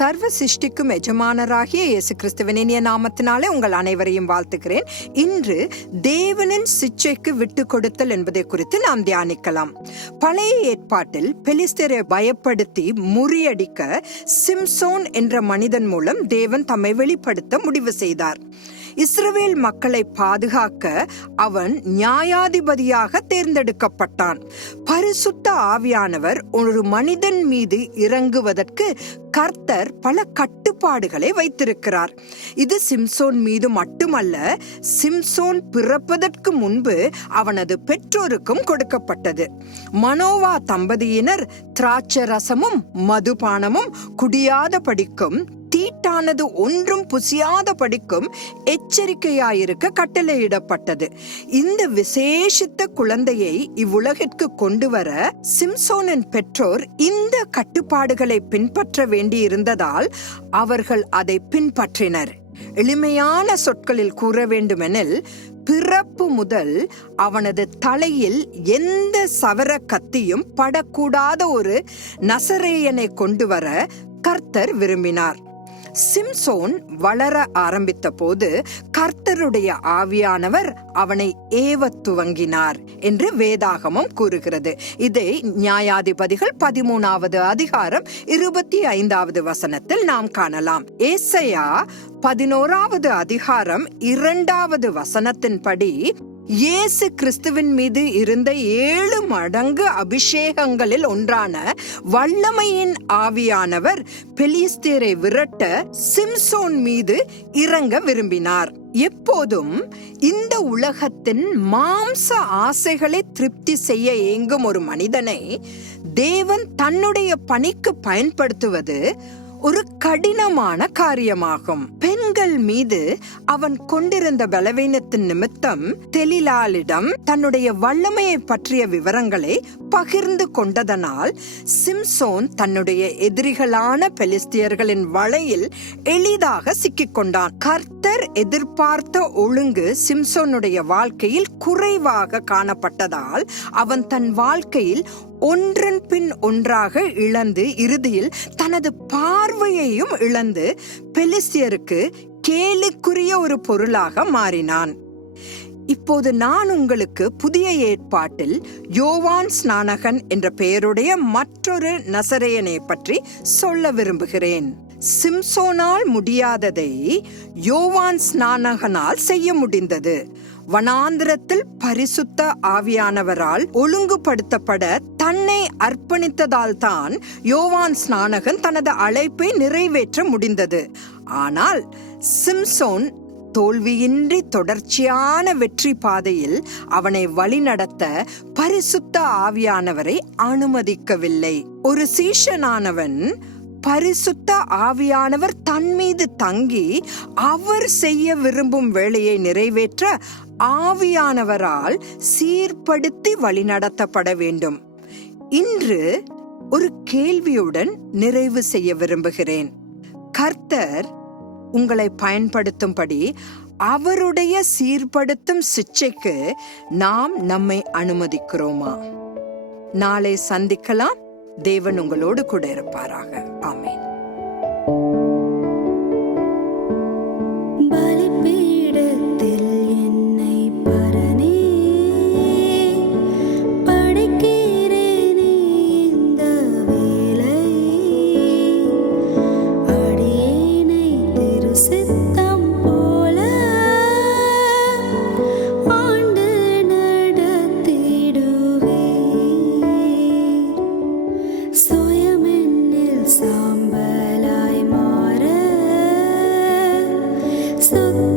சர்வ சிருஷ்டிக்கும் எஜமானராகிய இயேசு கிறிஸ்துவின் இனிய நாமத்தினாலே உங்கள் அனைவரையும் வாழ்த்துகிறேன். இன்று தேவனின் சிச்சைக்கு விட்டு கொடுத்தல் என்பதை குறித்து நாம் தியானிக்கலாம். பழைய ஏற்பாட்டில் பெலிஸ்தரை பயப்படுத்தி முறியடிக்க சிம்சோன் என்ற மனிதன் மூலம் தேவன் தம்மை வெளிப்படுத்த முடிவு செய்தார். இஸ்ரவேல் மக்களை பாதுகாக்க அவன் நியாயாதிபதியாக தேர்ந்தெடுக்கப்பட்டான். பரிசுத்த ஆவியானவர் ஒரு மனிதன் மீது இறங்குவதற்கு கர்த்தர் பல கட்டுப்பாடுகளை வைத்திருக்கிறார். இது சிம்சோன் மீது மட்டுமல்ல சிம்சோன் பிறப்பதற்கு முன்பு அவனது பெற்றோருக்கும் கொடுக்கப்பட்டது. மனோவா தம்பதியினர் திராட்சரசமும் மதுபானமும் குடியாத படிக்கும் தீட்டானது ஒன்றும் புசியாத படிக்கும் எச்சரிக்கையாயிருக்க கட்டளையிடப்பட்டது. இந்த விசேஷித்த குழந்தையை இவ்வுலகிற்கு கொண்டு வர சிம்சோனின் பெற்றோர் இந்த கட்டுப்பாடுகளை பின்பற்ற வேண்டியிருந்ததால் அவர்கள் அதை பின்பற்றினர். எளிமையான சொற்களில் கூற வேண்டுமெனில் பிறப்பு முதல் அவனது தலையில் எந்த சவர கத்தியும் படக்கூடாத ஒரு நசரேயனை கொண்டு வர கர்த்தர் விரும்பினார். சிம்சோன் வளர ஆரம்பித்த போது கர்த்தருடைய ஆவியானவர் அவனை ஏவத் துவங்கினார் என்று வேதாகமம் கூறுகிறது. இதை நியாயாதிபதிகள் பதிமூணாவது அதிகாரம் இருபத்தி ஐந்தாவது வசனத்தில் நாம் காணலாம். ஏசையா பதினோராவது அதிகாரம் இரண்டாவது வசனத்தின்படி இயேசு கிறிஸ்துவின் மீது இருந்த ஏழு மடங்கு அபிஷேகங்களில் ஒன்றான வல்லமையின் ஆவியானவர் பெலிஸ்தீரை விரட்ட சிம்சோன் மீது இறங்க விரும்பினார். எப்போதும் இந்த உலகத்தின் மாம்ச ஆசைகளை திருப்தி செய்ய ஏங்கும் ஒரு மனிதனை தேவன் தன்னுடைய பணிக்கு பயன்படுத்துவது ஒரு கடினமான காரியமாகும். பெண்கள் மீது அவன் கொண்டிருந்த பலவீனத்தின் நிமித்தம் தெலிலாலிடம் தன்னுடைய வல்லமையை பற்றிய விவரங்களை பகிர்ந்து கொண்டதனால் சிம்சோன் தன்னுடைய எதிரிகளான பெலிஸ்தியர்களின் வலையில் எளிதாக சிக்கிக்கொண்டான். கர்த்தர் எதிர்பார்த்த ஒழுங்கு சிம்சோனுடைய வாழ்க்கையில் குறைவாக காணப்பட்டதால் அவன் தன் வாழ்க்கையில் ஒன்றன் பின் ஒன்றாக இழந்து இறுதியில் தனது பார்வையையும் இழந்து பெலிஸ்தியருக்கு கேலிக்குரிய ஒரு பொருளாக மாறினான். இப்போது நான் உங்களுக்கு புதிய ஏற்பாட்டில் யோவான் ஸ்நானகன் என்ற பெயருடைய மற்றொரு நசரேயனை பற்றி சொல்ல விரும்புகிறேன். சிம்சோனால் முடியாததை யோவான் ஸ்நானகனால் செய்ய முடிந்தது. வனாந்திரத்தில் பரிசுத்த ஆவியானவரால் ஒழுங்குபடுத்தப்பட தன்னை அர்ப்பணித்ததால் தான் யோவான் ஸ்நானகன் தனது அழைப்பை நிறைவேற்ற முடிந்தது. ஆனால் சிம்சோன் தோல்வியின்றி தொடர்ச்சியான வெற்றி பாதையில் அவனை வழிநடத்த பரிசுத்த ஆவியானவரை அனுமதிக்கவில்லை. ஒரு சீஷனானவன் பரிசுத்த ஆவியானவர் தன் மீது தங்கி அவர் செய்ய விரும்பும் வேலையை நிறைவேற்ற ஆவியானவரால் சீர்படுத்தி வழிநடத்தப்பட வேண்டும். இன்று ஒரு கேள்வியுடன் நிறைவு செய்ய விரும்புகிறேன். கர்த்தர் உங்களை பயன்படுத்தும்படி அவருடைய சீர்படுத்தும் சிச்சைக்கு நாம் நம்மை அனுமதிக்கிறோமா? நாளை சந்திக்கலாம். தேவன் உங்களோடு கூட இருப்பாராக. ஆமேன். sức